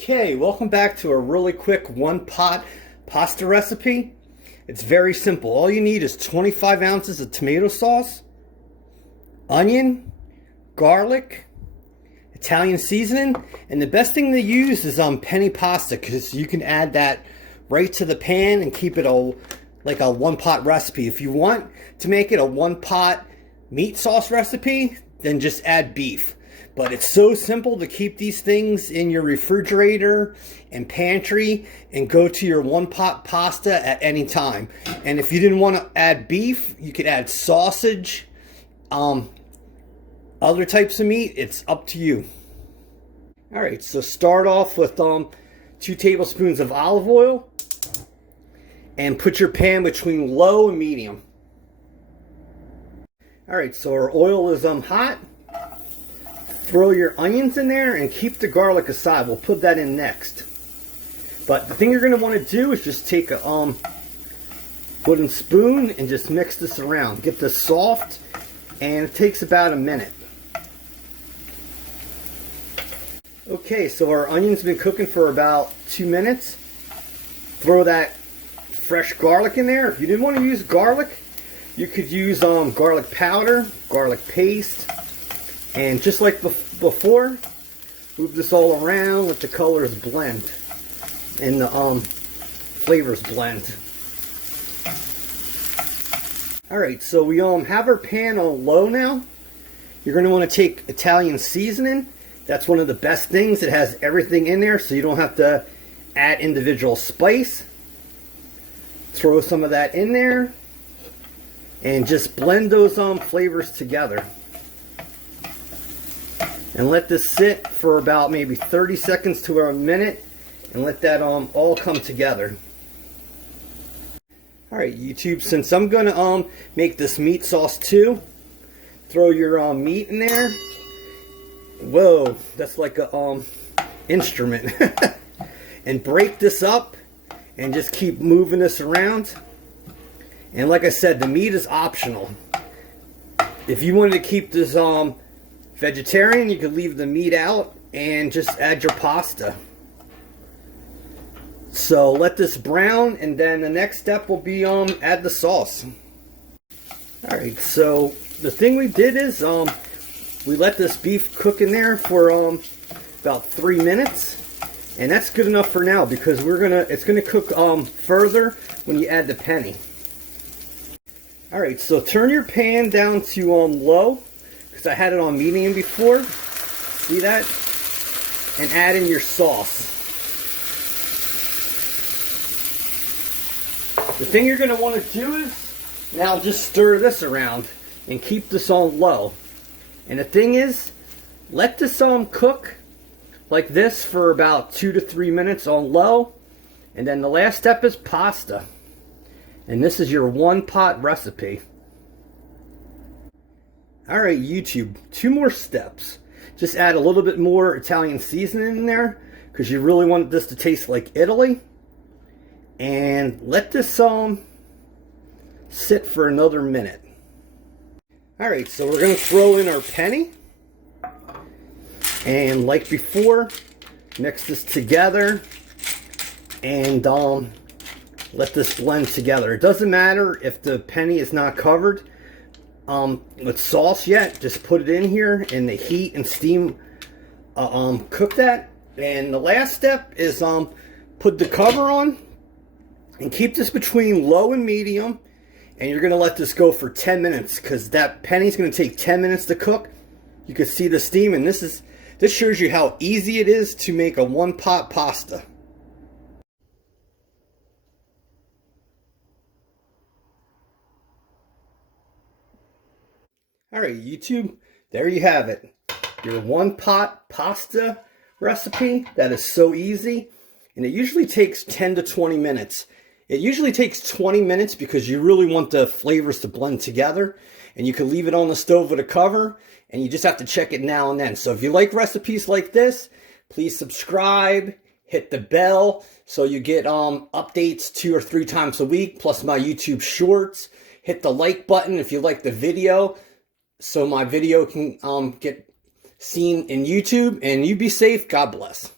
Okay, welcome back to a really quick one-pot pasta recipe. It's very simple. All you need is 25 ounces of tomato sauce, onion, garlic, Italian seasoning, and the best thing to use is penny pasta, because you can add that right to the pan and keep it like a one-pot recipe. If you want to make it a one-pot meat sauce recipe, then just add beef. But it's so simple to keep these things in your refrigerator and pantry and go to your one-pot pasta at any time. And if you didn't want to add beef, you could add sausage, other types of meat. It's up to you. All right, so start off with 2 tablespoons of olive oil and put your pan between low and medium. All right, so our oil is hot. Throw your onions in there and keep the garlic aside. We'll put that in next. But the thing you're going to want to do is just take a wooden spoon and just mix this around. Get this soft, and it takes about a minute. Okay, so our onion's been cooking for about 2 minutes. Throw that fresh garlic in there. If you didn't want to use garlic, you could use garlic powder, garlic paste. And just like before, move this all around, let the colors blend and the flavors blend. Alright, so we have our pan on low now. You're going to want to take Italian seasoning. That's one of the best things. It has everything in there, so you don't have to add individual spice. Throw some of that in there and just blend those flavors together. And let this sit for about maybe 30 seconds to a minute and let that all come together. Alright YouTube, since I'm going to make this meat sauce too, throw your meat in there. Whoa, that's like a instrument. And break this up and just keep moving this around. And like I said, the meat is optional. If you wanted to keep this vegetarian, you could leave the meat out and just add your pasta. So let this brown, and then the next step will be add the sauce. Alright, so the thing we did is we let this beef cook in there for about 3 minutes, and that's good enough for now, because it's gonna cook further when you add the penny. Alright, so turn your pan down to low, because I had it on medium before. See that? And add in your sauce. The thing you're going to want to do is now just stir this around and keep this on low. And the thing is, let this cook like this for about 2 to 3 minutes on low. And then the last step is pasta. And this is your one-pot recipe. Alright YouTube, 2 more steps. Just add a little bit more Italian seasoning in there, because you really want this to taste like Italy. And let this sit for another minute. Alright, so we're going to throw in our penny. And like before, mix this together. And let this blend together. It doesn't matter if the penny is not covered with sauce yet. Just put it in here in the heat and steam cook that. And the last step is put the cover on and keep this between low and medium, and you're going to let this go for 10 minutes, because that penny is going to take 10 minutes to cook. You can see the steam, and this shows you how easy it is to make a one-pot pasta. Alright YouTube, there you have it. Your one-pot pasta recipe that is so easy. And it usually takes 10 to 20 minutes. It usually takes 20 minutes because you really want the flavors to blend together. And you can leave it on the stove with a cover. And you just have to check it now and then. So if you like recipes like this, please subscribe. Hit the bell so you get updates 2 or 3 times a week. Plus my YouTube shorts. Hit the like button if you like the video, so my video can get seen in YouTube. And you be safe. God bless.